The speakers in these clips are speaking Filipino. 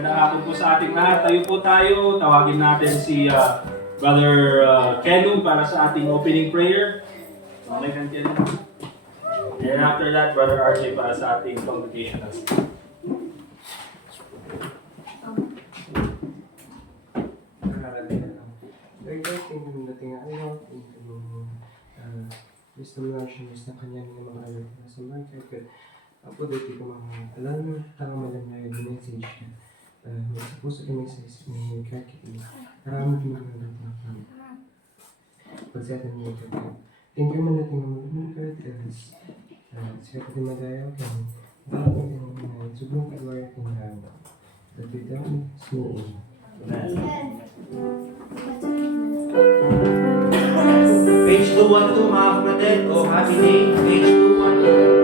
Magandang hapon po sa ating lahat. Tayo po tayo. Tawagin natin si Brother Kenu para sa ating opening prayer. Okay, Kenu. And after that, Brother RJ para sa ating congregational. Wisdom nations na kanya ng mga ayat na sa market. Apo dito ko mga alam mo tanga malam na yung message niya. Sa puso ko message ni Kakiti. Karami ko mga nagpapalala. Pagsatan niyo ito. Thank you man natin ng mga cards. Siya pati madayaw kami. Bakit ko yung mga subong kagawaya kong Datidang smooth. Page 212 mga kapatid, o happy day, page 212.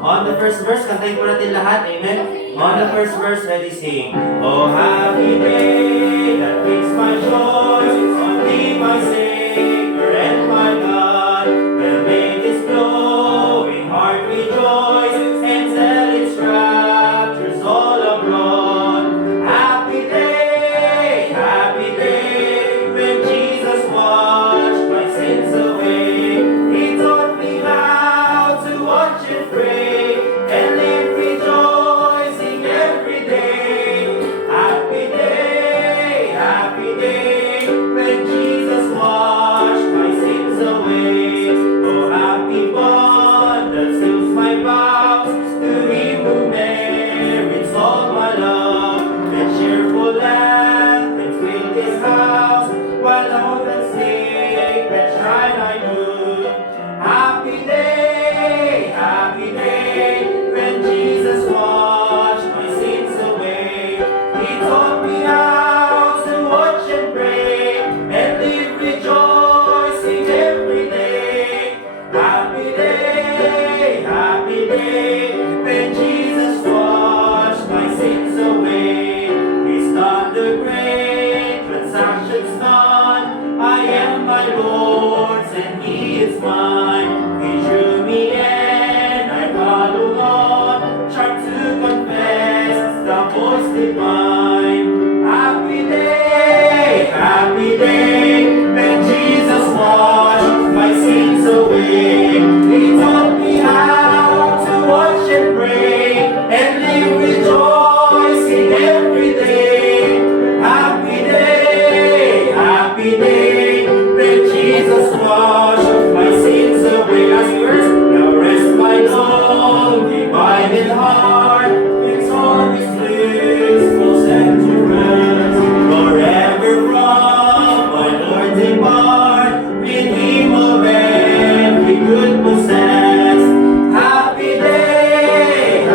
On the first verse, kantayin po natin lahat, amen? On the first verse, ready sing. Oh happy day, that brings my joy, on thee my Savior and my God, will make His glowing heart rejoice, and tell its raptures all abroad. Happy day, when Jesus washed my sins away. He taught me how to watch and pray, and live rejoicing every day. Happy day, when Jesus washed my sins away. Oh, happy bond that seals my vows to Him who merits all my love. And cheerful lanterns fill His house, while on the sacred shrine I do. Happy day, when Jesus washed my sins away. He taught me how to watch and pray, and live rejoicing every day. Happy day, when Jesus washed my sins away. He's done the great transactions done. I am my Lord's and He is mine. He drew me in, I follow on, sharp to confess the voice divine. Happy day, when Jesus washed my sins away. He taught me how to watch and pray, and live rejoicing every day. Happy day, when Jesus washed my sins away. Last verse. Now rest my long divided heart, it's all His blissful centuries. Forever from my Lord depart, with Him of every good possess. Happy day,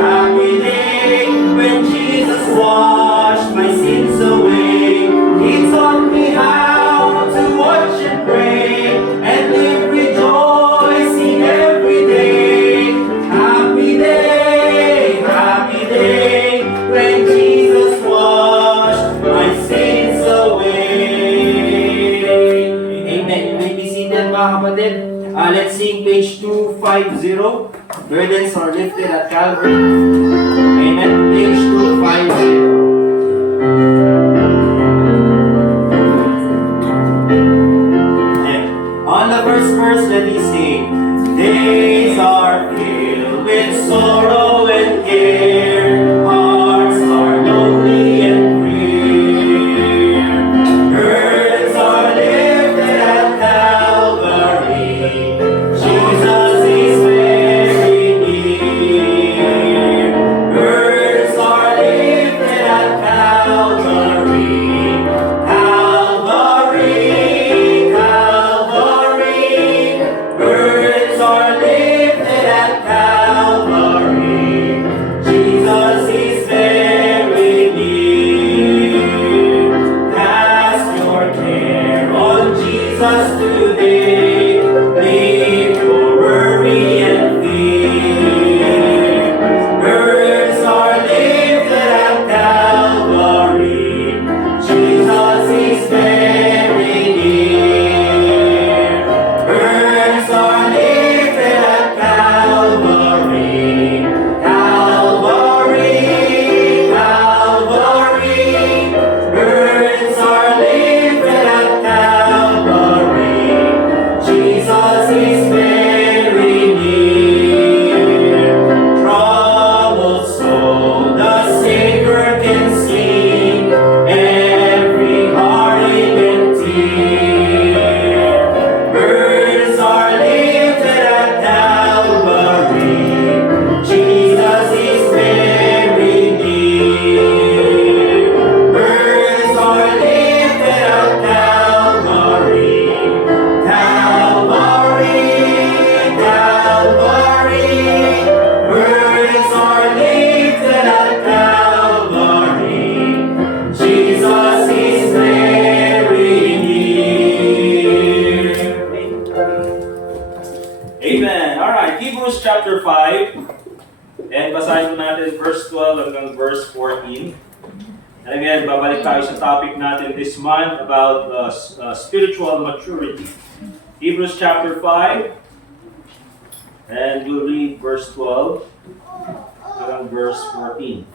when Jesus washed my sins away. He taught me how to watch and pray, and live rejoicing every day. Happy day, when Jesus washed my sins away. Amen. You may be seated mga kapatid. Let's sing page 250. Burdens are lifted at Calvary. Amen. Page 250. On the first verse, let me sing. Days are filled with sorrow and care. Hearts are lonely and drear. Burdens are lifted at Calvary. Jesus is very near. Burdens are lifted at Calvary. Burdens are lifted at Calvary. Jesus is very near. Cast your care on Jesus today. Leave your worry and fear. Burdens are lifted at Calvary. Jesus is very near. Alright, Hebrews chapter 5. And basahin ko natin verse 12 hanggang verse 14. And again, babalik tayo sa topic natin this month about spiritual maturity. Hebrews chapter 5. And we'll read verse 12 hanggang verse 14.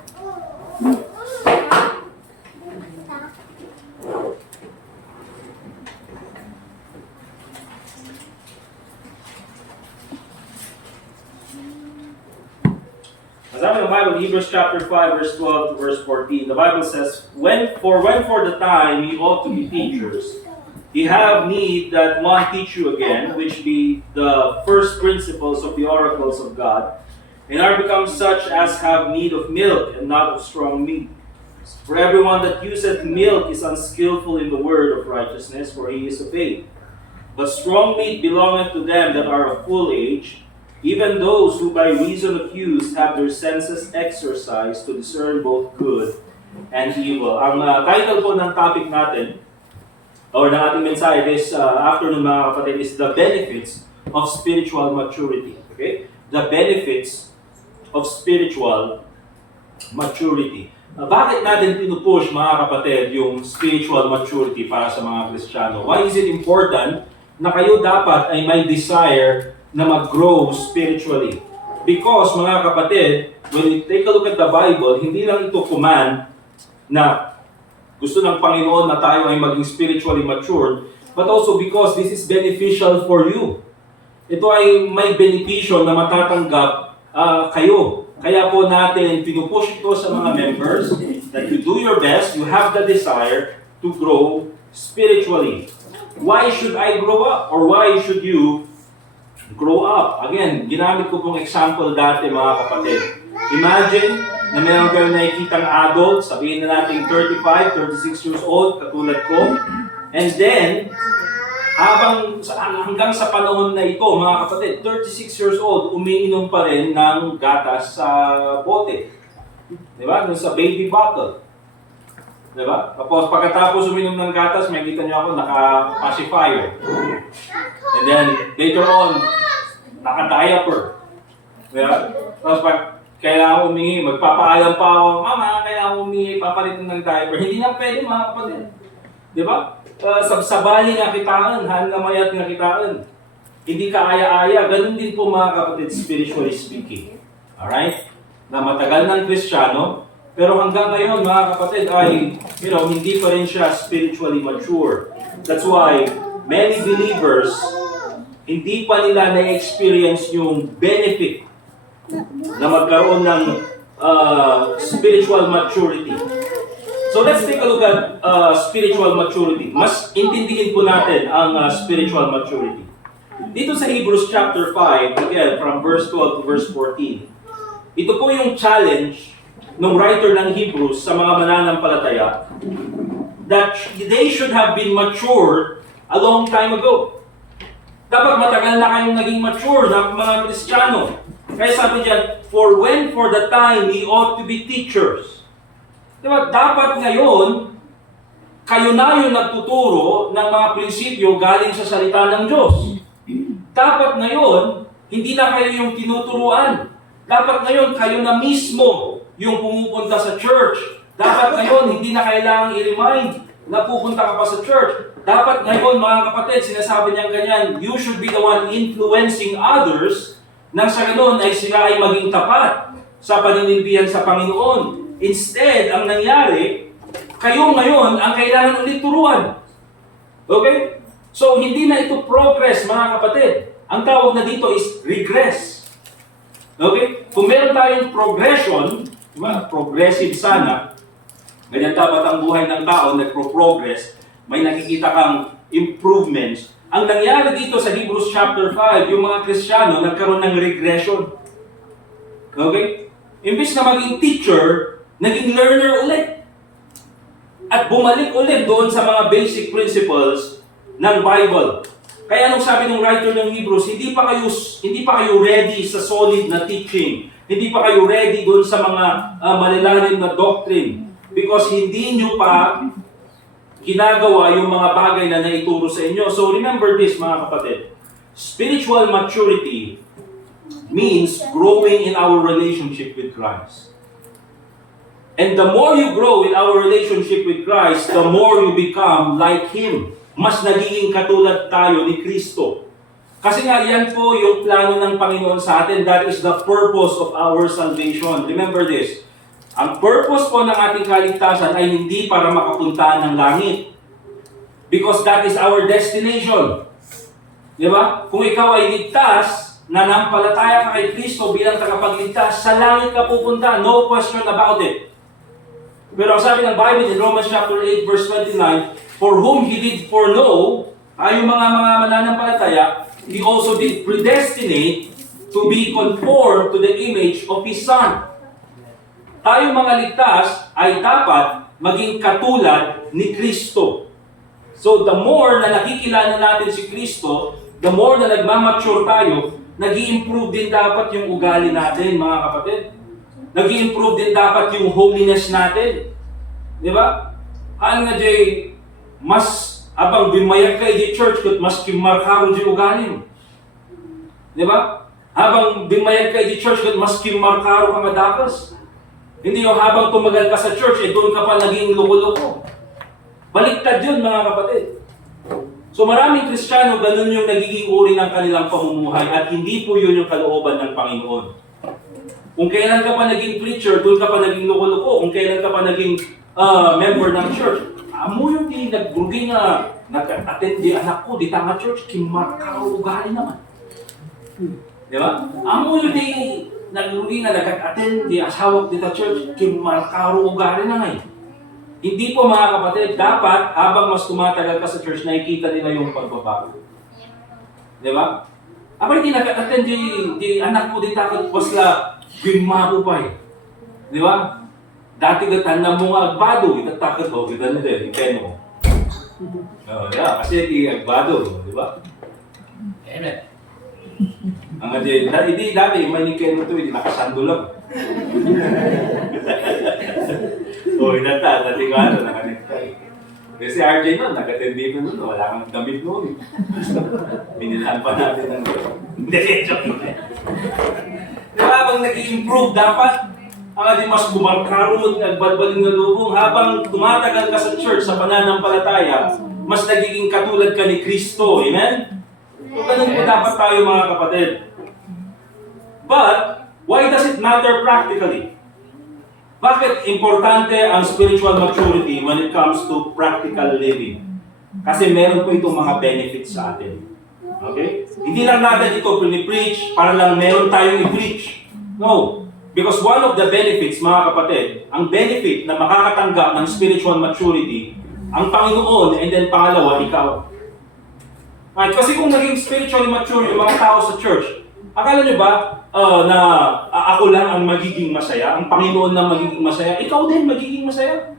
Sabi ng Bible, Hebrews chapter 5, verse 12 to verse 14, the Bible says, when for the time ye ought to be teachers, ye have need that one teach you again, which be the first principles of the oracles of God, and are become such as have need of milk, and not of strong meat. For everyone that useth milk is unskillful in the word of righteousness, for he is of age. But strong meat belongeth to them that are of full age, even those who by reason of use have their senses exercised to discern both good and evil. Ang title po ng topic natin, or ng ating mensahe this afternoon mga kapatid, is the benefits of spiritual maturity. Okay? The benefits of spiritual maturity. Bakit natin pinupush mga kapatid yung spiritual maturity para sa mga Kristiyano? Why is it important na kayo dapat ay may desire na mag-grow spiritually? Because mga kapatid, when you take a look at the Bible, hindi lang ito command na gusto ng Panginoon na tayo ay maging spiritually matured, but also because this is beneficial for you. Ito ay may benepisyo na matatanggap kayo. Kaya po natin pinupush ito sa mga members that you do your best, you have the desire to grow spiritually. Why should I grow up? Or why should you grow up? Again, ginamit ko pong example dati mga kapatid. Imagine na meron kayo nakikitang adult, sabihin na natin 35, 36 years old, katulad ko. And then, hanggang sa panahon na ito, mga kapatid, 36 years old, umiinom pa rin ng gatas sa bote. Diba? Doon sa baby bottle. Diba? Tapos pagkatapos uminom ng gatas, makikita niyo ako naka-pacifier. And then, later on, naka-diaper. Diba? Tapos pag kailangan umingi, magpapaalam pa ako, Mama, kailangan umingi, papalitan ng diaper. Hindi na pwede mga kapatid. Diba? Sabsabali nga kitaan, hangamayat nga kitaan. Hindi ka aya-aya. Ganun din po mga kapatid, spiritually speaking. Alright? Na matagal ng Kristiyano, pero hanggang ngayon mga kapatid ay, hindi pa rin siya spiritually mature. That's why many believers, hindi pa nila na-experience yung benefit na magkaroon ng spiritual maturity. So let's take a look at spiritual maturity. Mas intindihin po natin ang spiritual maturity. Dito sa Hebrews chapter 5, again, from verse 12 to verse 14, ito po yung challenge ng writer ng Hebrews sa mga mananampalataya that they should have been matured a long time ago. Dapat matagal na kayong naging mature na mga Kristiyano. Kaya sabi diyan, for the time ye ought to be teachers. Diba? Dapat ngayon, kayo na yung nagtuturo ng mga prinsipyo galing sa salita ng Diyos. Dapat ngayon, hindi na kayo yung tinuturuan. Dapat ngayon, kayo na mismo yung pumupunta sa church. Dapat ngayon, hindi na kailangang i-remind na pupunta ka pa sa church. Dapat ngayon, mga kapatid, sinasabi niyang ganyan, you should be the one influencing others nang sa ganoon ay sila ay maging tapat sa paninilbihan sa Panginoon. Instead, ang nangyari, kayo ngayon ang kailangan ulit turuan. Okay? So, hindi na ito progress, mga kapatid. Ang tawag na dito is regress. Okay? Kung meron tayong progression, progressive sana, ganyan dapat ang buhay ng tao, nagpro-progress, may nakikita kang improvements. Ang nangyari dito sa Hebrews chapter 5, yung mga Kristiyano nagkaroon ng regression. Okay? Imbis na maging teacher, naging learner ulit. At bumalik ulit doon sa mga basic principles ng Bible. Kaya anong sabi ng writer ng Hebrews, hindi pa kayo ready sa solid na teaching. Hindi pa kayo ready doon sa mga malalalim na doctrine. Because hindi nyo pa ginagawa yung mga bagay na naituro sa inyo. So remember this mga kapatid. Spiritual maturity means growing in our relationship with Christ. And the more you grow in our relationship with Christ, the more you become like Him. Mas nagiging katulad tayo ni Kristo. Kasi nga yan po yung plano ng Panginoon sa atin. That is the purpose of our salvation. Remember this. Ang purpose po ng ating kaligtasan ay hindi para makapuntaan ng langit. Because that is our destination. Di ba? Kung ikaw ay ligtas, nanampalataya ka kay Kristo bilang tagapagligtas, sa langit ka pupunta. No question about it. Pero ang sabi ng Bible in Romans chapter 8 verse 29, for whom He did foreknow, ay yung mga mananampalataya, He also did predestinate to be conformed to the image of His Son. Tayo mga ligtas ay dapat maging katulad ni Kristo. So the more na nakikilala natin si Kristo, the more na nagmamature tayo, nag-i-improve din dapat yung ugali natin, mga kapatid. Nag-i-improve din dapat yung holiness natin. Di ba? Haan nga Jay, mas abang bimayag kayo di church, kat mas kimarkaro di ugalim. Di ba? Habang bimayag kayo di church, kat mas kimarkaro ka madakas. Hindi yung habang tumagal ka sa church, eh doon ka pa naging loko-loko. Baliktad yun, mga kapatid. So maraming Kristiyano, ganun yung nagiging uri ng kanilang pamumuhay at hindi po yun yung kalooban ng Panginoon. Kung kailan ka pa naging preacher, doon ka pa naging loko-loko. Kung kailan ka pa naging member ng church, amo yung di nagrugi nga, nag-attend di anak ko, di tanga church, kimarkaro ugali naman. Di ba? Amo yung di nagrugi nga, nag-attend di asawak di ta church, kimarkaro ugali na ngayon. Hindi po mga kapatid, dapat habang mas tumatagal ka sa church, nakikita nila yung pagbabago. Di ba? Abay di nag-attend di anak ko di takot wasla, gimako pa eh. Di ba? Dati gatan na mga agbado, itatakot mo, kita nila, ikeno. Yeah, kasi di agbado, di ba? Amen. Ang hindi dati, may nikeno to, hindi nakasando lang. Dati ko ano, nakanektay. Kasi RJ nun, nag-attend nun, wala kang damit nun. Binilahan pa natin ng hindi, joke. Di ba, habang nag-i-improve dapat, ang ating mas bumarkarot, nagbalbaling na lubong, habang tumatagal ka sa church, sa pananampalataya, mas nagiging katulad ka ni Kristo. Amen? So, ganun po dapat tayo mga kapatid. But, why does it matter practically? Bakit importante ang spiritual maturity when it comes to practical living? Kasi meron po itong mga benefits sa atin. Okay? Hindi lang natin ito pinipreach para lang meron tayong i-preach. No. Because one of the benefits, mga kapatid, ang benefit na makakatanggap ng spiritual maturity, ang Panginoon, and then pangalawa, ikaw. Right? Kasi kung naging spiritually mature yung mga tao sa church, akala nyo ba na ako lang ang magiging masaya? Ang Panginoon lang magiging masaya? Ikaw din magiging masaya.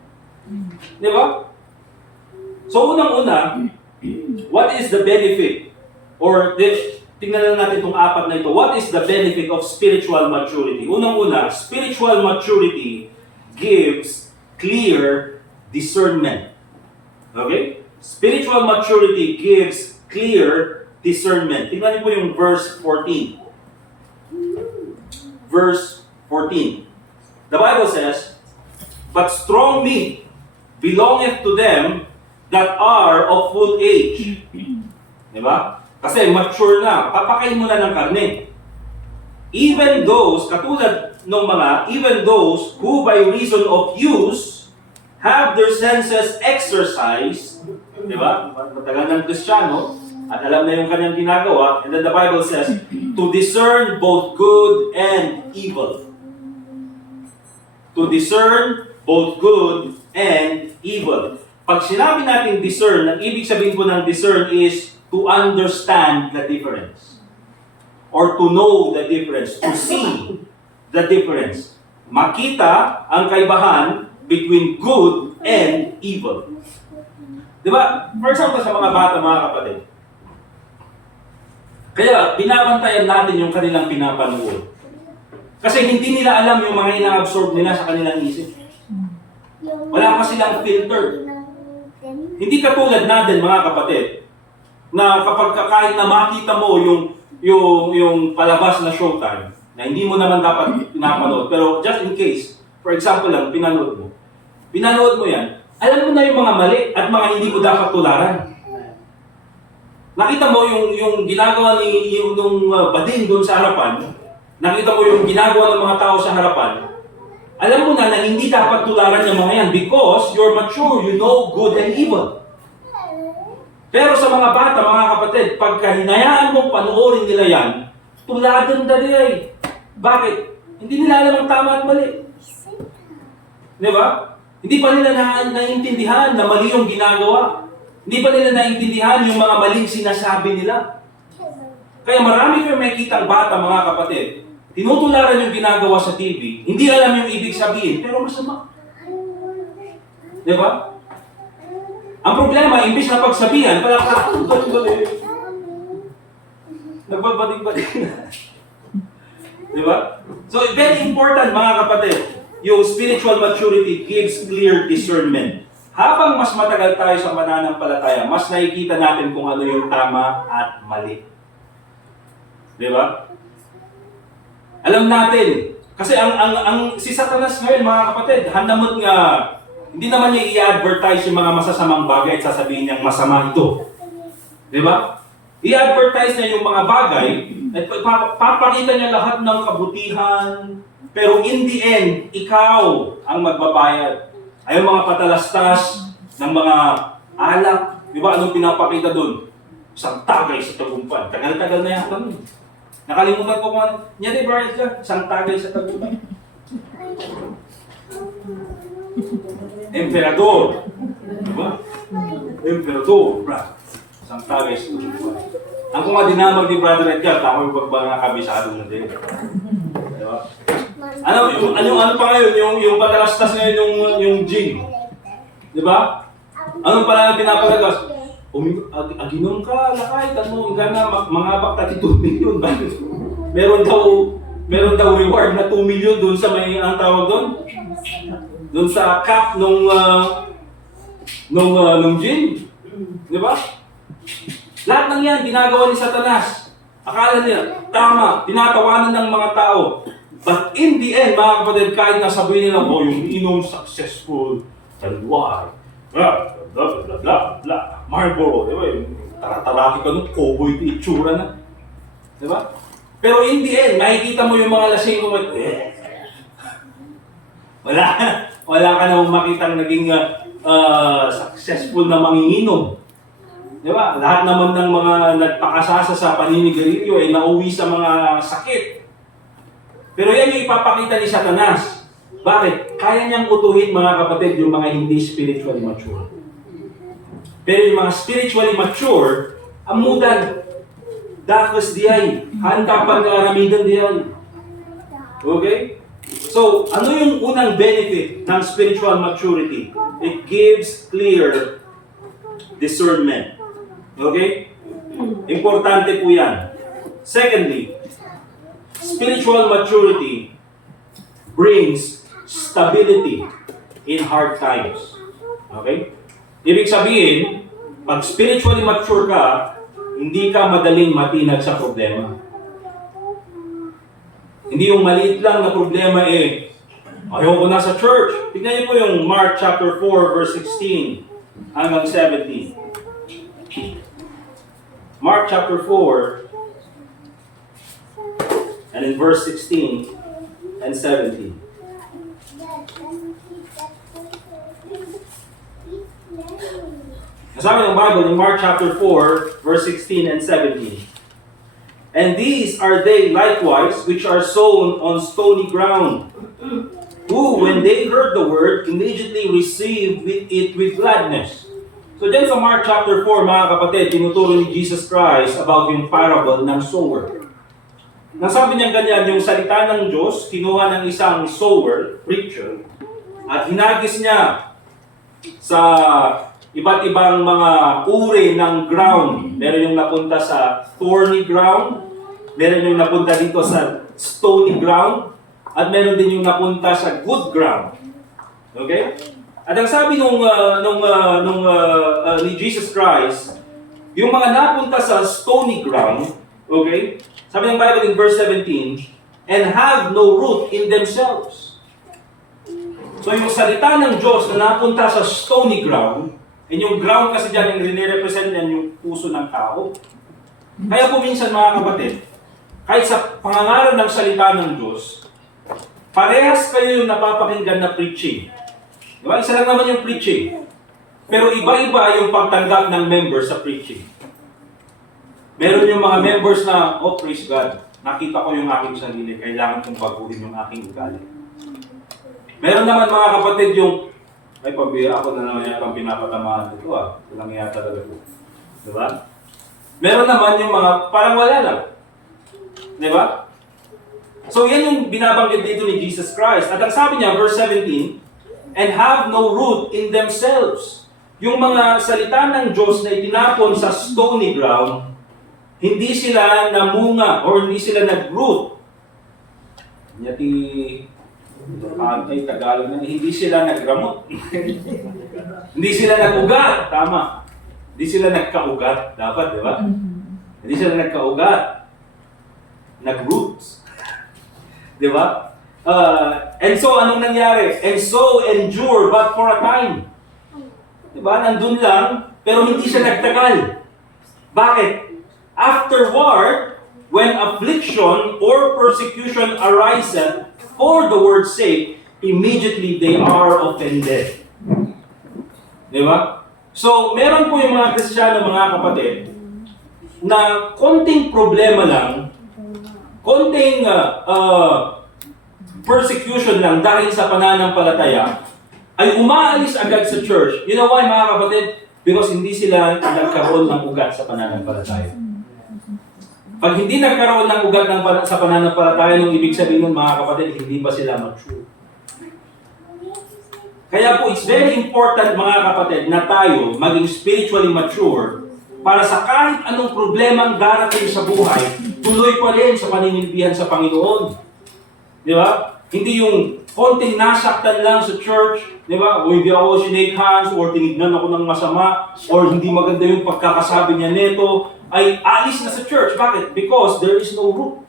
Di ba? So unang-una, what is the benefit? Or tingnan na natin itong apat na ito. What is the benefit of spiritual maturity? Unang-una, spiritual maturity gives clear discernment. Okay? Spiritual maturity gives clear discernment. Tingnan niyo po yung verse 14. Verse 14. The Bible says, but strong meat belongeth to them that are of full age. Diba? Kasi mature na, papakain mo na ng karne. Even those, katulad ng even those who by reason of use have their senses exercised, di ba? Matagal ng Kristiyano, at alam na yung kanyang ginagawa, and then the Bible says, to discern both good and evil. To discern both good and evil. Pag sinabi natin discern, ang ibig sabihin po ng discern is to understand the difference. Or to know the difference. To see the difference. Makita ang kaibahan between good and evil. Diba? For example, sa mga bata, mga kapatid. Kaya, binabantayan natin yung kanilang pinapanood. Kasi hindi nila alam yung mga ina-absorb nila sa kanilang isip. Wala pa silang filter. Hindi katulad natin, mga kapatid, na kapag kahit na makita mo yung yung palabas na Showtime, na hindi mo naman dapat pinapanood, pero just in case, for example lang, pinanood mo yan, alam mo na yung mga mali at mga hindi mo dapat tularan. Nakita mo yung ginagawa nung bading doon sa harapan, nakita mo yung ginagawa ng mga tao sa harapan, alam mo na hindi dapat tularan yung mga yan because you're mature, you know good and evil. Pero sa mga bata, mga kapatid, pagka hinayaan mong panoorin nila yan, tuladan na nila eh. Bakit? Hindi nila alam ang tama at mali. Di ba? Hindi pa nila naiintindihan na mali yung ginagawa. Hindi pa nila naiintindihan yung mga maling sinasabi nila. Kaya marami kayo makikita ang bata, mga kapatid, tinutularan yung ginagawa sa TV, hindi alam yung ibig sabihin, pero masama. Di ba? Ang problema, imbis na pagsabihan, nagbabading-bading. Di ba? So, very important, mga kapatid, yung spiritual maturity gives clear discernment. Habang mas matagal tayo sa pananampalataya, mas nakikita natin kung ano yung tama at mali. Di ba? Alam natin, kasi si Satanas ngayon, mga kapatid, handamot nga, hindi naman niya i-advertise yung mga masasamang bagay at sasabihin niyang masama ito. Di ba? I-advertise niya yung mga bagay at papakita niya lahat ng kabutihan, pero in the end, ikaw ang magbabayad. Ay yung mga patalastas ng mga alak. Di ba? Anong pinapakita doon? Isang tagay sa tagumpay. Tagal-tagal na yata nun. Nakalimutan ko kung niya ni Brian ka. Isang tagay sa tagumpay. Emperador. Diba? Emperador. Isang tagay sa tagumpay. Ang kung dinamag ni Brother Edgar, tama yung pagbanga kabisado na din. Diba? Ano pa ngayon, yung patalastas ngayon, yung gin. Diba? Anong pala na pinapagagas? Aginom ka, lakay, mga bakta 2 million. Meron daw reward na 2 million doon sa may, ang tawag doon? Doon sa cap nung gin. Di ba? Lahat ng yan, ginagawa ni Satanas. Akala niya, tama, tinatawanan ng mga tao. But in the end, mga kapatid, kahit nasabihin nila, yung inom successful, talway, blah, blah, blah, blah, blah, Marlboro, di ba? Tarataraki ka nun, cowboy itsura na. Di ba? Pero in the end, makikita mo yung mga lasing mo, wala ka namang makitang naging successful na manginginom. Di ba? Lahat naman ng mga nagpakasasa sa paninigarilyo ay nauwi sa mga sakit. Pero yan yung ipapakita ni Satanas. Bakit? Kaya niyang utuhin, mga kapatid, yung mga hindi spiritually mature. Pero yung mga spiritually mature, amudan, dakos diay, hantapan na aramidan diay. Okay? So, ano yung unang benefit ng spiritual maturity? It gives clear discernment. Okay? Importante po yan. Secondly, spiritual maturity brings stability in hard times. Okay? Ibig sabihin, pag spiritually mature ka, hindi ka madaling matinag sa problema. Hindi yung maliit lang na problema ayaw ko na sa church. Tignan niyo po yung Mark chapter 4 verse 16 hanggang 17. Mark chapter 4 and in verse 16 and 17. Sabi ng Bible in Mark chapter 4 verse 16 and 17. And these are they likewise which are sown on stony ground, who when they heard the word immediately received it with gladness. So dyan sa Mark chapter 4, mga kapatid, tinuturo ni Jesus Christ about yung parable ng sower. Nasabi niya ganyan, yung salita ng Diyos, kinuha ng isang sower, preacher, at hinagis niya sa iba't ibang mga uri ng ground. Meron yung napunta sa thorny ground, meron yung napunta dito sa stony ground, at meron din yung napunta sa good ground. Okay? At ang sabi ni Jesus Christ, yung mga napunta sa stony ground, Okay? Sabi ng Bible in verse 17, and have no root in themselves. So yung salita ng Diyos na napunta sa stony ground, and yung ground kasi dyan, yung rinrepresent yan yung puso ng tao. Kaya po minsan mga kapatid, kahit sa pangangaral ng salita ng Diyos, parehas kayo yung napapakinggan na preaching. Diba? Isa lang naman yung preaching. Pero iba-iba yung pagtanggap ng members sa preaching. Meron yung mga members na, oh praise God, nakita ko yung aking sarili, kailangan kong baguhin yung aking ugali. Meron naman mga kapatid yung, ay pabiya ako na naman yata ang pinapatamaan dito walang iya talaga po. Diba? Meron naman yung mga parang wala lang. Diba? So yan yung binabanggit dito ni Jesus Christ. At ang sabi niya, verse 17, and have no root in themselves. Yung mga salita ng Diyos na itinapon sa stony ground, hindi sila namunga or hindi sila nag-root. Yati, Tagalog na, hindi sila nagramot. Hindi sila nag-ugat. Tama. Hindi sila nagka-ugat. Dapat, di ba? Hindi sila nagka-ugat. Nag-roots. Di ba? And so, anong nangyari? And so, endure but for a time. Di ba? Nandun lang, pero hindi siya nagtagal. Bakit? Afterward, when affliction or persecution arises for the word's sake, immediately they are offended. Di ba? So, meron po yung mga Kristiyano, mga kapatid, na konting problema lang, konting persecution lang dahil sa pananampalataya, ay umaalis agad sa church. You know why, mga kapatid? Because hindi sila nagkaroon ng ugat sa pananampalataya. Pag hindi nagkaroon ng ugat sa pananampalataya, yung ibig sabihin nun, mga kapatid, hindi pa sila mature. Kaya po, it's very important, mga kapatid, na tayo maging spiritually mature para sa kahit anong problemang darating sa buhay, tuloy pa rin sa paninilbihan sa Panginoon. Di ba? Hindi yung konting nasaktan lang sa church, di ba? O hindi ako sinake hands, or tinignan ako ng masama, or hindi maganda yung pagkakasabi niya neto, ay alis na sa church. Bakit? Because there is no root.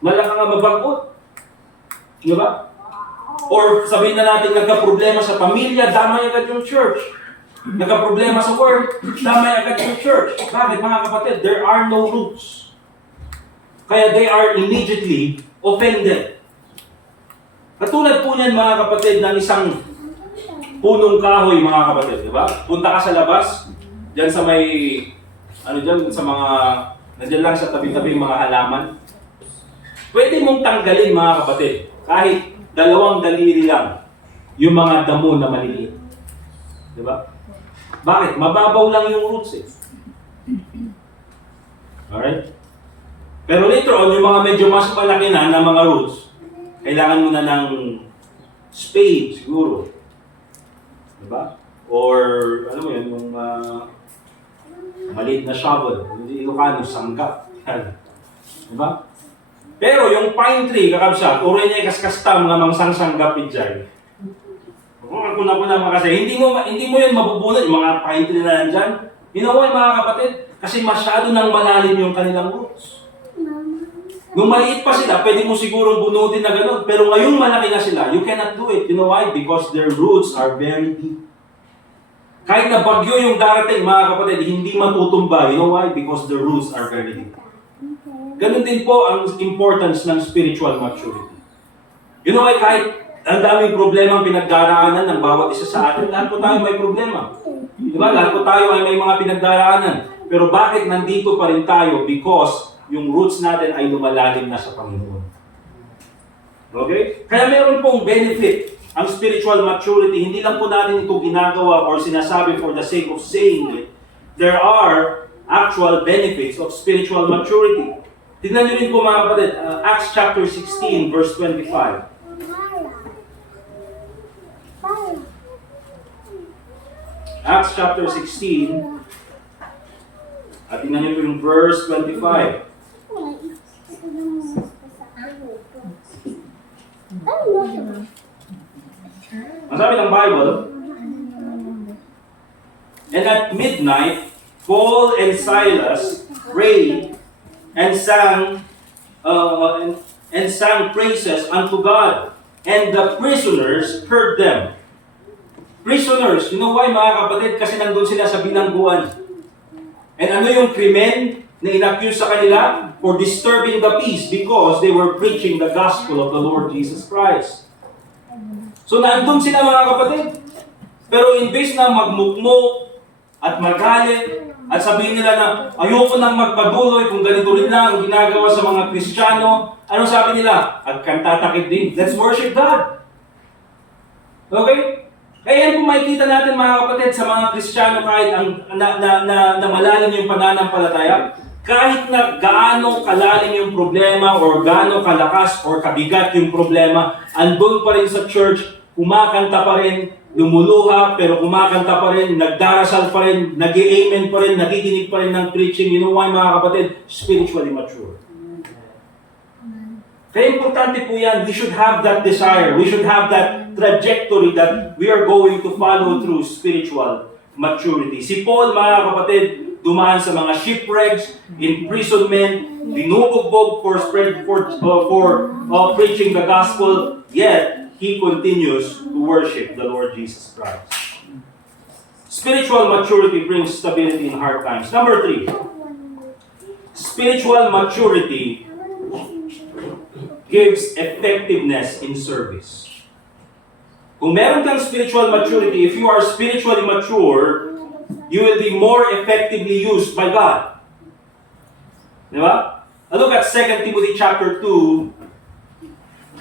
Malaka nga mabagot. Di ba? Or sabihin na natin, nagka-problema sa pamilya, damay agad yung church. Nagka-problema sa work, damay agad yung church. Bakit, mga kapatid? There are no roots. Kaya they are immediately offended. Katulad po niyan, mga kapatid, ng isang punong kahoy, mga kapatid. Di ba? Punta ka sa labas, dyan sa may sa mga, nandiyan lang sa tabi-tabi mga halaman. Pwede mong tanggalin, mga kapatid, kahit 2 daliri lang, yung mga damo na maliliit. Diba? Bakit? Mababaw lang yung roots eh. Alright? Pero later on, yung mga medyo mas malaki na mga roots, kailangan mo na ng spade siguro. Diba? Or, ano mo yun, yung maliit na shovel. Hindi Ilocano, sangka. Diba? Pero yung pine tree, kakabsat, uray niya kaskastam nga mangsansanggap dyan. Kung kuna-kuna kasi, hindi mo yun mabubunod, yung mga pine tree na nandyan. You know why, mga kapatid? Kasi masyado nang malalim yung kanilang roots. Nung maliit pa sila, pwede mo sigurong bunutin na gano'n. Pero ngayong malaki na sila, you cannot do it. You know why? Because their roots are very deep. Kahit na bagyo yung darating, mga kapatid, hindi matutumba. You know why? Because the roots are very deep. Ganun din po ang importance ng spiritual maturity. You know why? Kahit ang daming problemang pinagdaraanan ng bawat isa sa atin, lahat po tayo may problema. Diba? Lahat po tayo ay may mga pinagdaraanan. Pero bakit nandito pa rin tayo? Because yung roots natin ay lumalalim na sa Panginoon. Okay? Kaya meron pong benefit ang spiritual maturity. Hindi lang po natin ito ginagawa or sinasabi for the sake of saying it. There are actual benefits of spiritual maturity. Tignan niyo rin po, mga kapatid, Acts chapter 16, verse 25. Acts chapter 16, at tignan niyo po yung verse 25. Ang sabi ng Bible, and at midnight, Paul and Silas prayed and sang praises unto God. And the prisoners heard them. Prisoners, you know why mga kapatid? Kasi nandun sila sa bilangguan. And ano yung krimen na inaccuse sa kanila? For disturbing the peace because they were preaching the gospel of the Lord Jesus Christ. So nandun sila mga kapatid. Pero imbes na magmukmok at magalit at sabihin nila na ayoko nang magpaduloy kung ganito rin lang ang ginagawa sa mga Kristiyano, anong sabi nila? At kantatakit din. Let's worship God. Okay? Kaya yan kung makikita natin mga kapatid sa mga Kristiyano kahit na malalim yung pananampalataya, kahit na gaano kalalim yung problema or gaano kalakas or kabigat yung problema, andun pa rin sa church, kumakanta pa rin, lumuluha, pero kumakanta pa rin, nagdarasal pa rin, nag-i-amen pa rin, nakikinig pa rin ng preaching. You know why mga kapatid? Spiritually mature. Kaya importante po yan, we should have that desire, we should have that trajectory that we are going to follow through spiritual maturity. Si Paul, mga kapatid, dumaan sa mga shipwrecks, imprisonment, binubugbog for preaching the gospel, yet he continues to worship the Lord Jesus Christ. Spiritual maturity brings stability in hard times. Number 3, spiritual maturity gives effectiveness in service. Kung meron kang spiritual maturity, if you are spiritually mature, you will be more effectively used by God. Diba? Look at 2 Timothy chapter 2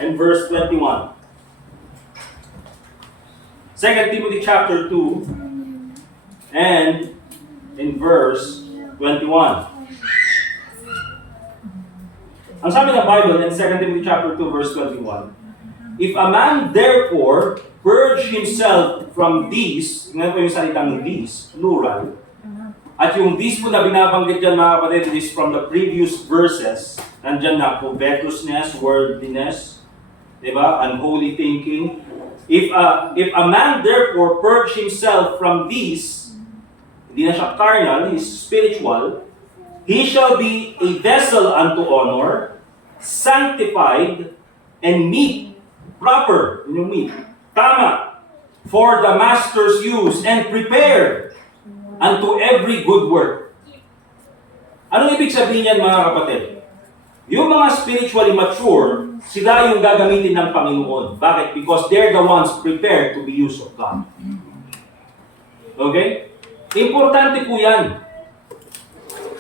and verse 21. 2 Timothy chapter 2 and in verse 21. Ang sabi ng Bible in 2 Timothy chapter 2 verse 21, if a man therefore purge himself from these, tingnan po yung salitang these, plural, at yung these po na binabanggit dyan mga kapatid is from the previous verses, nandyan na covetousness, worldliness, diba? Unholy thinking. If a man therefore purge himself from these, hindi na siya carnal, he's spiritual, he shall be a vessel unto honor, sanctified, and meet, proper, yung meet, tama, for the master's use, and prepared unto every good work. Anong ibig sabihin yan mga kapatid? Yung mga spiritually mature, sila yung gagamitin ng Panginoon. Bakit? Because they're the ones prepared to be used of God. Okay? Importante po yan.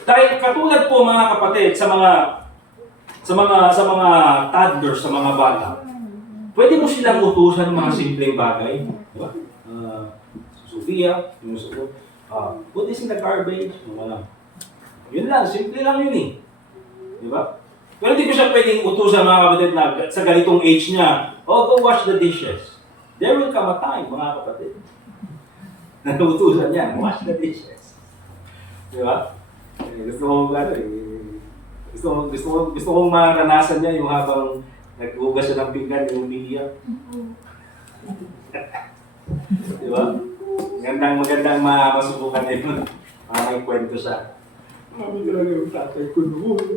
Dahil katulad po mga kapatid sa mga toddlers, sa mga bata, pwede mo silang utusan ng mga simpleng bagay. Diba? Sofia, put this in the garbage. Yun lang, simple lang yun eh. Diba? Pero hindi ko siya pwedeng utusan mga kapatid na sa ganitong age niya, go wash the dishes. There will come a time, mga kapatid, na utusan niya, wash the dishes. Diba? Gusto kong maranasan niya yung habang naghugas siya ng pinggan, yung umiiyak. Diba? Magandang masubukan na yun. May kwento siya. Mami talaga yung tatay ko noon.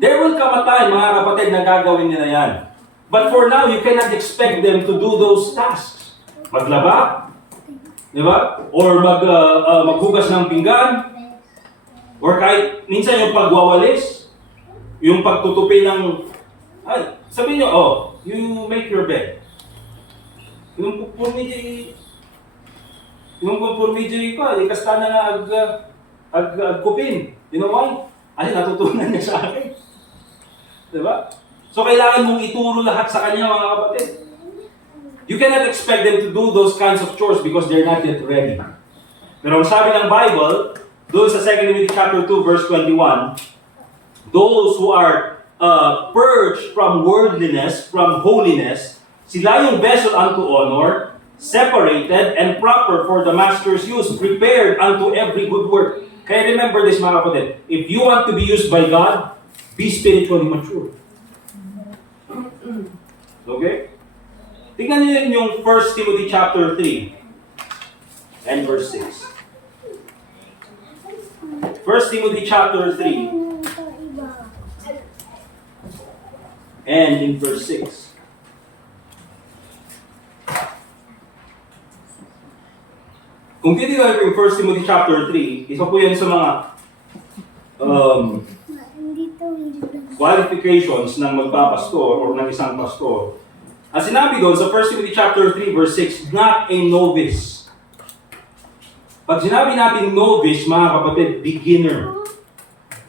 There will come a time, mga kapatid, na gagawin nila yan. But for now, you cannot expect them to do those tasks. Maglaba, di ba? Or maghugas ng pinggan, or kahit minsan yung pagwawalis, yung pagtutupi ng, sabihin nyo, you make your bed. Yung pupurmidyo ko, ikasta na nga agkupin. You know why? Kasi natutunan niya sa akin. Diba? So kailangan mong ituro lahat sa kanya mga kapatid. You cannot expect them to do those kinds of chores because they're not yet ready. Pero ang sabi ng Bible, doon sa 2 Timothy chapter 2 verse 21, those who are purged from worldliness, from holiness, sila yung vessel unto honor, separated and proper for the master's use, prepared unto every good work. Kaya remember this mga kapatid, if you want to be used by God, be spiritually mature. Okay? Tingnan niyo yung 1 Timothy chapter 3 and verse 6. 1 1 Timothy chapter 3 and in verse 6. Kung titignan ko yung 1 Timothy chapter 3, isa po yan sa mga qualifications ng magpapastor or ng isang pastor. At sinabi doon sa 1 Timothy chapter 3 verse 6, not a novice. Pag sinabi natin novice, mga kapatid, beginner,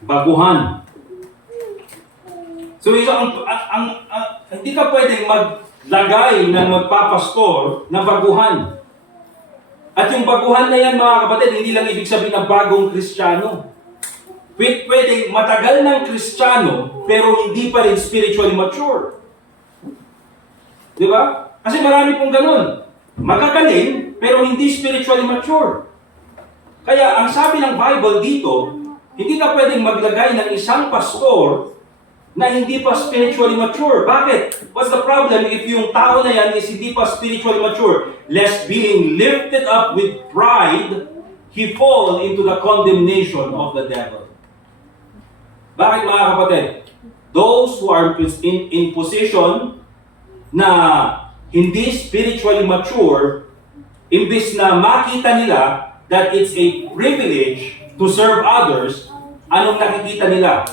baguhan. So hindi ka pwedeng maglagay ng magpapastor na baguhan. At yung baguhan na yan, mga kapatid, hindi lang ibig sabihin na bagong Kristiyano. Pwedeng matagal ng Kristiyano, pero hindi pa rin spiritually mature. Di ba? Kasi marami pong ganun. Magagaling, pero hindi spiritually mature. Kaya ang sabi ng Bible dito, hindi ka pwedeng maglagay ng isang pastor na hindi pa spiritually mature. Bakit? What's the problem if yung tao na yan is hindi pa spiritually mature? Lest being lifted up with pride, he fall into the condemnation of the devil. Bakit, mga kapatid? Those who are in position na hindi spiritually mature, imbis na makita nila that it's a privilege to serve others, anong nakikita nila?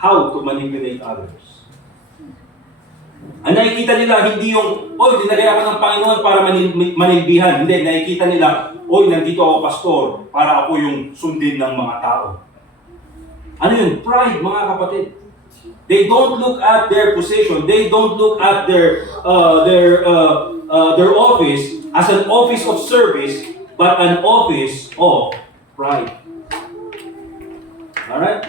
How to manipulate others. Ang nakikita nila, hindi yung, dinagay ako ng Panginoon para manilbihan. Hindi, nakikita nila, nandito ako pastor para ako yung sundin ng mga tao. Ano yun? Pride, mga kapatid. They don't look at their position. They don't look at their office as an office of service, but an office of pride. Alright?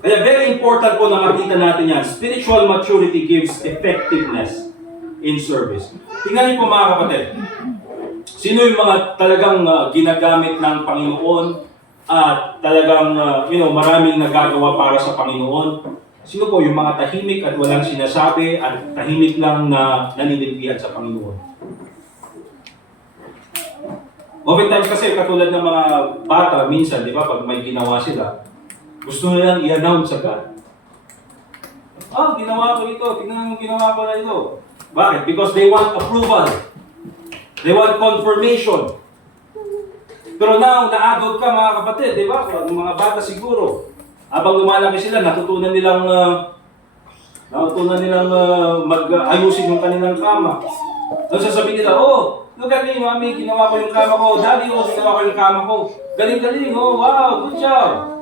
Kaya very important po na makita natin yan. Spiritual maturity gives effectiveness in service. Tingnan niyo po, mga kapatid. Sino yung mga talagang ginagamit ng Panginoon at talagang maraming nagagawa para sa Panginoon? Sino po yung mga tahimik at walang sinasabi at tahimik lang na naninilbihan sa Panginoon? Oftentimes kasi katulad ng mga bata, minsan, di ba, pag may ginawa sila, gusto nilang i-announce agad. Ginawa ko ito. Tingnan mo, ginawa ko na ito. Bakit? Because they want approval. They want confirmation. Pero now, na-adult ka, mga kapatid, di ba? Mga bata siguro. Habang lumalaki sila, natutunan nilang mag-ayusin yung kanilang kama. Tapos sasabihin nila, look at me, mami, ginawa ko yung kama ko. Daddy, ginawa ko yung kama ko. Galing-galing, wow, good job.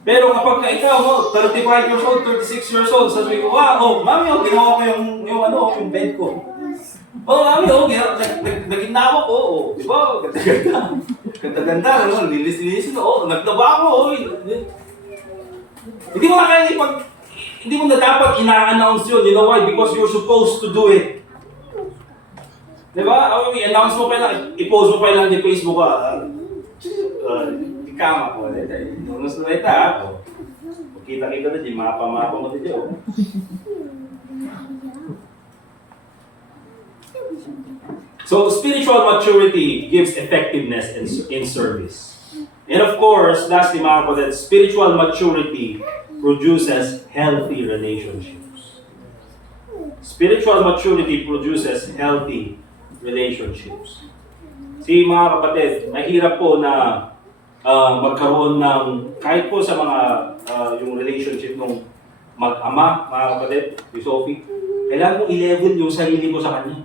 Pero kapag ikaw, 35 years old, 36 years old, sasabihin ko, mami, ginawa ko yung bed ko. Mami, naginawa ko, di ba? Ganda-ganda, lilis-lilis, nagtaba ko, Hindi mo na dapat ina-announce yun, you know why? Because you're supposed to do it. Di ba? I-announce mo pa lang, i-post mo pa lang di Facebook kama ko. Gusto na ita, kita-kita na di, mapa-mapa mo din yun. So, spiritual maturity gives effectiveness in service. And of course, lastly, mga kapatid, spiritual maturity produces healthy relationships. Spiritual maturity produces healthy relationships. See, mga kapatid, mahirap po na magkaroon ng, kahit po sa mga yung relationship ng mag-ama, mga kapatid, si Sophie, kailangan mong i-level yung sarili ko sa kanya.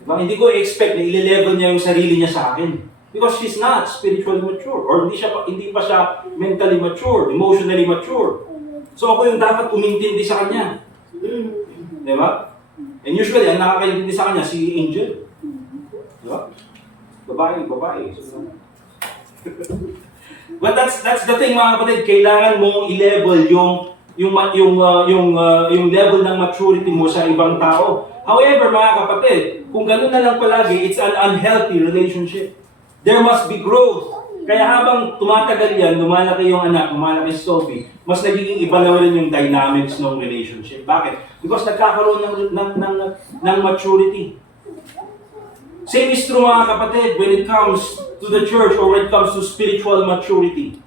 Diba? Hindi ko expect na i-level niya yung sarili niya sa akin. Because she's not spiritually mature. Or hindi pa siya mentally mature, emotionally mature. So ako yung dapat umintindi sa kanya. Diba? And usually, ang nakakaintindi sa kanya, si Angel. Diba? Babae. So, but that's the thing, mga kapatid, kailangan mong i-level yung level ng maturity mo sa ibang tao. However, mga kapatid, kung gano'n na lang palagi, it's an unhealthy relationship. There must be growth. Kaya habang tumatagal yan, lumalaki yung anak, lumalaki si Sophie, mas nagiging iba na rin yung dynamics ng relationship. Bakit? Because nagkakaroon ng maturity. Same is true mga kapatid when it comes to the church or when it comes to spiritual maturity.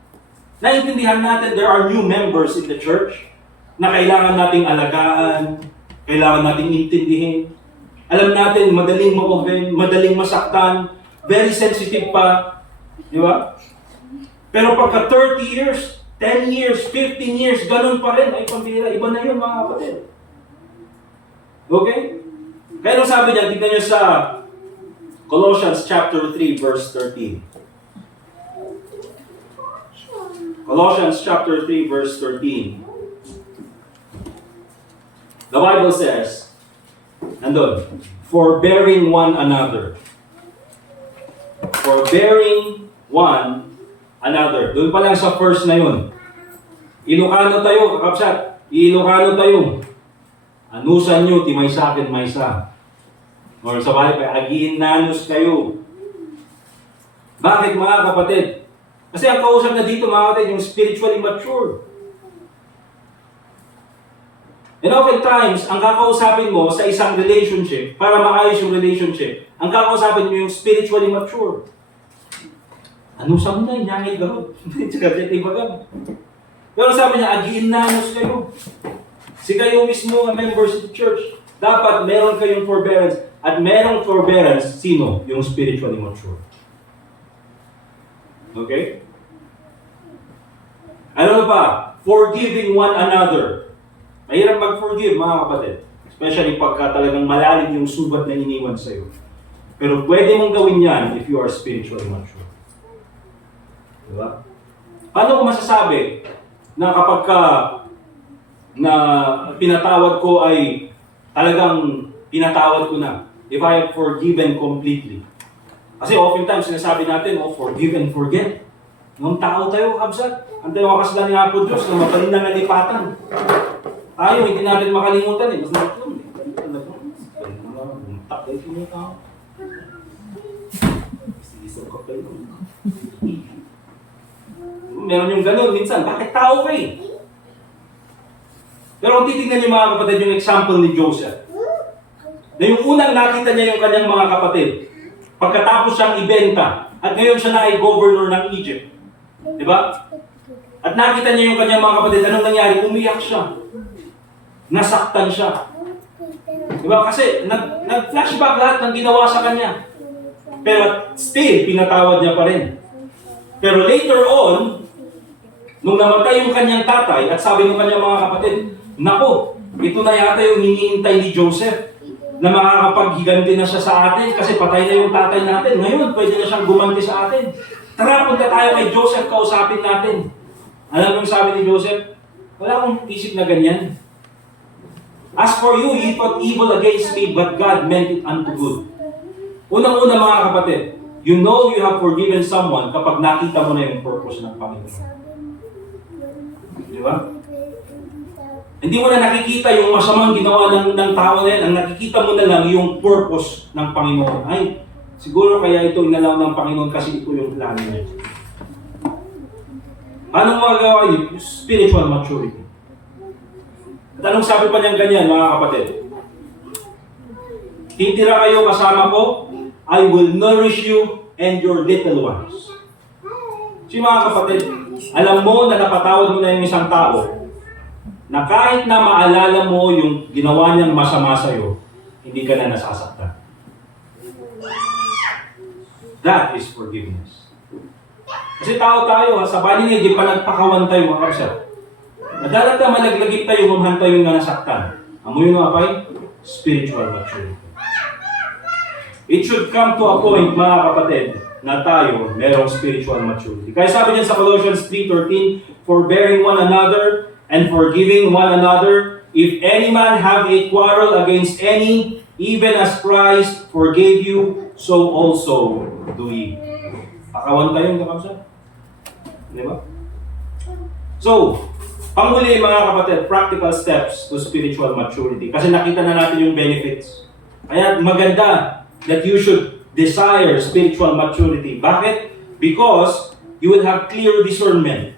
Naintindihan natin there are new members in the church na kailangan nating alagaan, kailangan nating intindihin. Alam natin, madaling ma-offend, madaling masaktan, very sensitive pa. Di ba? Pero pagka 30 years, 10 years, 15 years, ganun pa rin. Ay, pambira, iba na yun mga kapatid. Okay? Kaya nung sabi niya, tignan niyo sa Colossians chapter 3, verse 13. Colossians chapter 3, verse 13. The Bible says, nandun, forbearing one another. Forbearing one another. Doon pa lang sa verse na yun. Ilocano tayo, kakapsat. Ilocano tayo. Anusan nyo, ti may sa akin, may sa. Or sa balik, agiin nanus kayo. Bakit mga kapatid? Kasi ang kausap na dito mga kapatid, yung spiritually mature. And oftentimes, ang kakausapin mo sa isang relationship, para maayos yung relationship, ang kakausapin mo yung spiritually mature. Ano sa mo na, inyangay garot. Pero sabi niya, agiin nanus kayo. Si kayo mismo ang members of the church, dapat meron kayong forbearance. At merong forbearance, sino? Yung spiritually mature. Okay? Ano pa? Forgiving one another. Mahirap mag-forgive, mga kapatid. Especially pagka talagang malalim yung sugat na iniwan sa'yo. Pero pwede mong gawin yan if you are spiritually mature. Diba? Paano ko masasabi na kapag na pinatawad ko ay talagang pinatawad ko na? If I have forgiven completely. Kasi oftentimes sinasabi natin, forgive and forget. Nung tao tayo, kabsat. Antay wakas lang nga po Diyos na mapaling na nalipatan. Tayo, hindi natin makalimutan eh. Mas natin meron yung ganun minsan. Bakit tao ka eh? Pero kung titignan niyo mga kapatid yung example ni Joseph, na yung unang nakita niya yung kanyang mga kapatid, pagkatapos siyang ibenta, at ngayon siya na ay governor ng Egypt. Diba? At nakita niya yung kanyang mga kapatid, anong nangyari? Umiyak siya. Nasaktan siya. Diba? Kasi nag-flashback lahat ng ginawa sa kanya. Pero still, pinatawad niya pa rin. Pero later on, nung namatay yung kanyang tatay, at sabi ng kanyang mga kapatid, nako, ito na yata yung hinihintay ni Joseph na makakapaghiganti na siya sa atin kasi patay na yung tatay natin. Ngayon, pwede na siyang gumanti sa atin. Tara, punta tayo kay Joseph, kausapin natin. Alam mo yung sabi ni Joseph? Wala akong isip na ganyan. As for you, you thought evil against me, but God meant it unto good. Unang-una mga kapatid, you know you have forgiven someone kapag nakita mo na yung purpose ng Panginoon. Di ba? Hindi mo na nakikita yung masamang ginawa ng tao na yan. Ang nakikita mo na lang yung purpose ng Panginoon. Ay, siguro kaya ito inalaw ng Panginoon kasi ito yung plano niya. Anong magagawa yun? Spiritual maturity. At anong sabi pa niyang ganyan, mga kapatid? Titira kayo kasama ko, I will nourish you and your little ones. Si mga kapatid, alam mo na napatawad mo na yung isang tao, na kahit na maalala mo yung ginawa niyang masama sa'yo, hindi ka na nasasaktan. That is forgiveness. Kasi tao tayo, sa bali nga, di pa nagpakawan tayo mga kapsat. Nadalat na malaglagip tayo, humhan tayo nga nasaktan. Amoy yung apay, spiritual maturity. It should come to a point, mga kapatid, na tayo merong spiritual maturity. Kaya sabi niyan sa Colossians 3:13, forbearing one another, and forgiving one another, if any man have a quarrel against any, even as Christ forgave you, so also do ye. Pakawan tayong kakapsa. Di ba? So, panghuli mga kapatid, practical steps to spiritual maturity. Kasi nakita na natin yung benefits. Kaya maganda that you should desire spiritual maturity. Bakit? Because you will have clear discernment.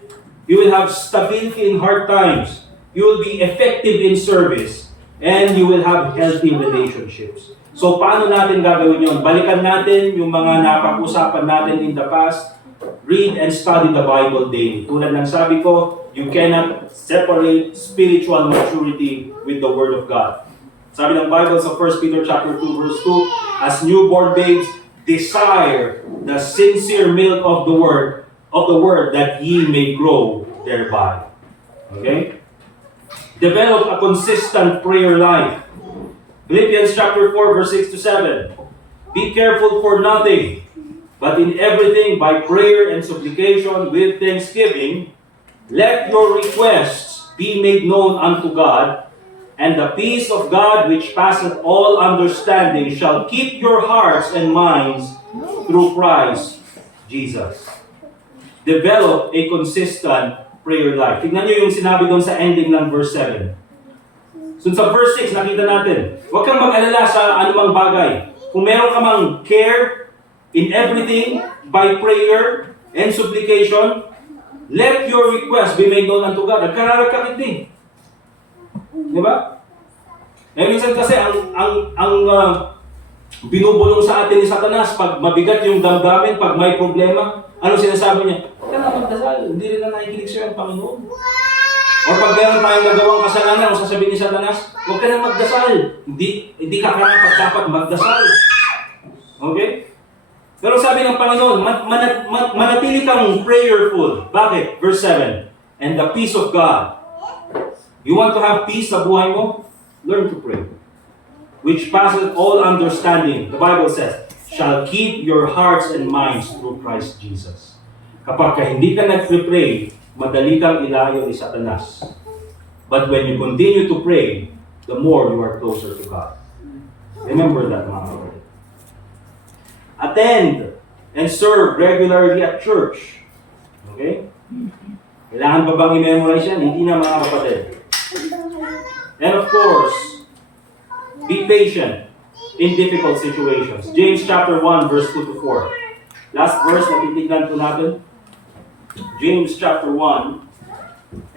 You will have stability in hard times. You will be effective in service. And you will have healthy relationships. So paano natin gagawin yun? Balikan natin yung mga napag-usapan natin in the past. Read and study the Bible daily. Tulad ng sabi ko, you cannot separate spiritual maturity with the Word of God. Sabi ng Bible sa 1 Peter chapter 2 verse 2, as newborn babes, desire the sincere milk of the word that ye may grow thereby. Okay? Develop a consistent prayer life. Philippians chapter 4 verse 6 to 7. Be careful for nothing, but in everything by prayer and supplication with thanksgiving, let your requests be made known unto God, and the peace of God which passeth all understanding shall keep your hearts and minds through Christ Jesus. Develop a consistent prayer life. Tignan nyo yung sinabi doon sa ending ng verse 7. So sa verse 6, nakita natin, huwag kang mag-alala sa anumang bagay. Kung meron ka mang care in everything by prayer and supplication, let your request be made known unto God. Nagkararagkakit din. Di ba? Eh, minsan kasi ang binubulong sa atin ni Satanas, pag mabigat yung damdamin, pag may problema, ano sinasabi niya? Huwag ka na magdasal, hindi rin na nakikinig sa'yo ang Panginoon. O pag meron tayong nagawang kasalanan, ang sasabihin ni Satanas, huwag ka na magdasal. Hindi ka karapat dapat magdasal. Okay? Pero sabi ng Panginoon, manatili kang prayerful. Bakit? Verse 7, and the peace of God. You want to have peace sa buhay mo? Learn to pray. Which passes all understanding, the Bible says, shall keep your hearts and minds through Christ Jesus. Kapag hindi ka nag-pray, madali kang ilayo ni Satanas. But when you continue to pray, the more you are closer to God. Remember that, mga kapatid. Attend and serve regularly at church. Okay? Kailangan pa bang i-memorize yan? Hindi na, mga kapatid. And of course, be patient in difficult situations. James chapter 1 verse 2 to 4. Last verse na titignan po natin. James chapter 1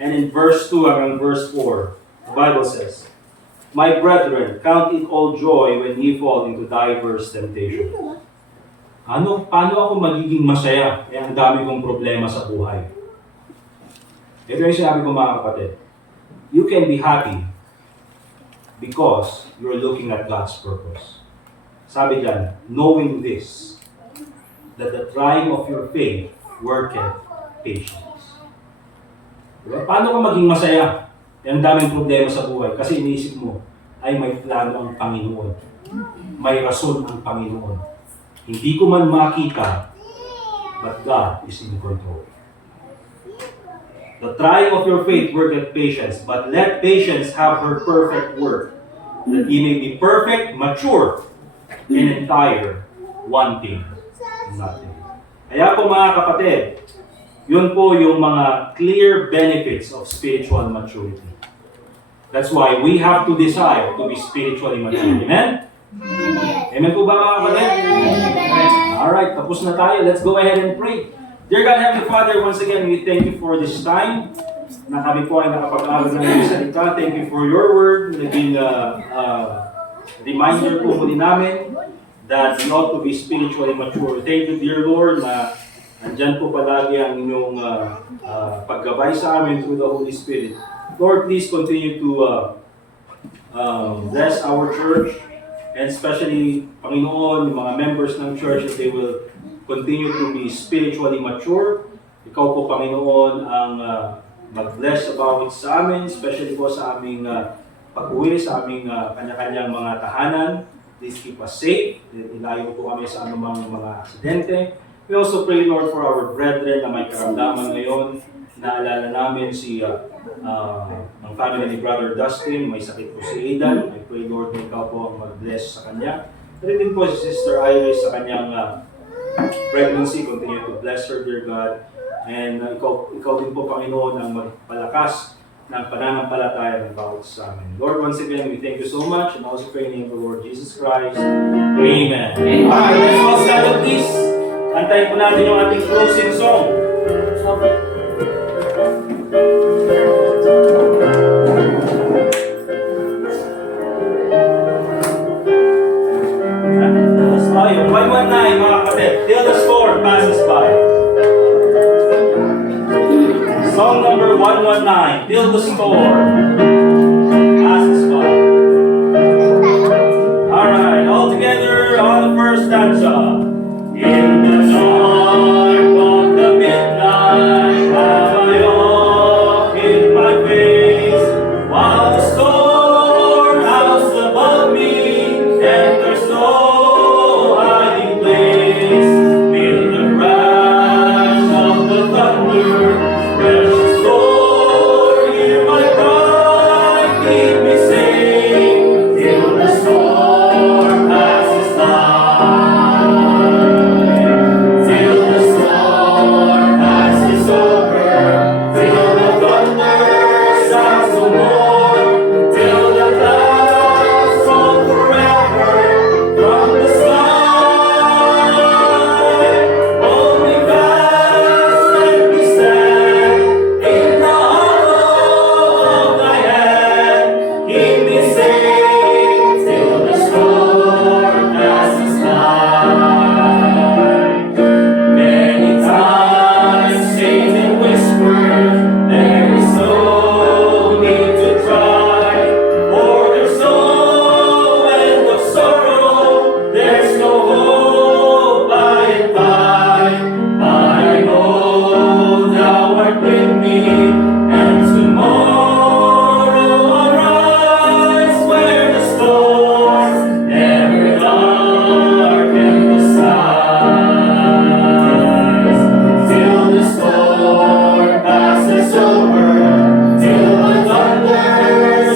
and in verse 2 hanggang verse 4. The Bible says, my brethren, count it all joy when ye fall into diverse temptations. Paano ako magiging masaya? Eh, ang dami kong problema sa buhay. Ito yung sinabi ko, mga kapatid. You can be happy because you're looking at God's purpose. Sabi dyan, knowing this, that the trying of your faith worketh patience. Diba? Paano ka maging masaya? Ang daming problema sa buhay. Kasi iniisip mo, ay may plano ang Panginoon. May rason ang Panginoon. Hindi ko man makita, but God is in control. The trying of your faith worketh patience, but let patience have her perfect work, that ye may be perfect, mature, and entire, wanting nothing. Kaya po, mga kapatid, yun po yung mga clear benefits of spiritual maturity. That's why we have to desire to be spiritually mature. Amen? Amen po ba, mga kapatid? Alright, tapos na tayo. Let's go ahead and pray. Dear God, Heavenly Father, once again, we thank you for this time na kami po ay nakapag-aral ng iyong salita. Thank you for your word. Naging reminder po muli namin that we ought to be spiritually mature. Thank you, dear Lord, na andyan po palagi ang inyong paggabay sa amin through the Holy Spirit. Lord, please continue to bless our church, and especially, Panginoon, yung mga members ng church, that they will continue to be spiritually mature. Ikaw po, Panginoon, ang mag-bless about it sa amin, especially po sa aming pag-uwi, sa aming kanya-kanyang mga tahanan. Please keep us safe. Ilayo po kami sa anumang mga aksidente. We also pray, Lord, for our brethren na may karamdaman ngayon. Naalala namin ang family ni Brother Dustin, may sakit po si Aidan. I pray, Lord, na ikaw po ang mag-bless sa kanya. Pero din po si Sister Iris sa kanyang pregnancy. Continue to bless her, dear God. And ikaw din po, Panginoon, ang magpalakas ng pananampalataya ng bawat sa amin. Lord, once again, we thank you so much, and also pray in the name of the Lord Jesus Christ. Amen. Alright, let's all stand up, please. Antayin po natin yung ating closing song. passes by. Song number 119, Till the Storm passes by. Alright, all together on the first stanza. In the dark of the midnight, have I off in my face, while the storm howls above me, and there's no hiding place. Feel the crash of the thunder, precious Lord, hear my cry, keep me safe till the storm passes by. Till the storm passes over, till the thunder sounds no more, till the clouds fall forever from the sky. Hold me fast, let me stand in the hollow of thy hand. Keep me safe till the storm passes by. Many times Satan whispered, there is no need to try, for there's no end of sorrow, there's no hope by and by. I know thou art with me, and tomorrow I'll rise where the storms never darken the skies. Till the storm passes over, till the thunder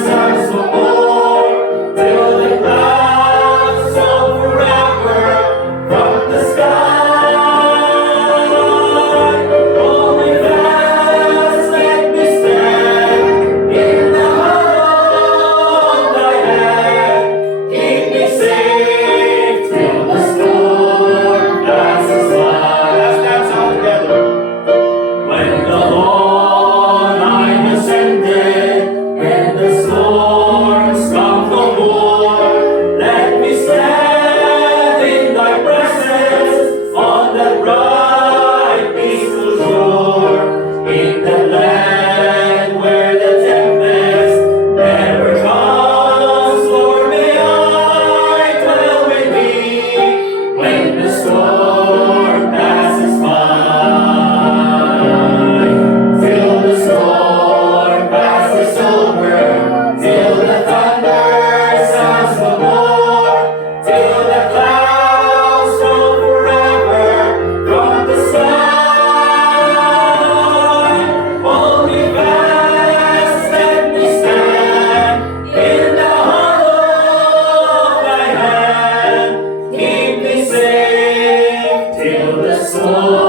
sounds no more, till the clouds fall forever from the sky. Hold me fast, let me stand in the hollow of thy hand. Keep me safe till the storm passes by. Let's dance all together. When the long night has ended and the storms come no more, let me stand in thy presence on that bright peaceful shore, in the land where the tempest never comes. Lord, may I dwell with thee when the storm passes by. Till the storm passes over, till the thunder sounds no more, till the clouds roll forever from the sky. Hold me fast, let me stand in the hollow of thy hand. Keep me safe till the storm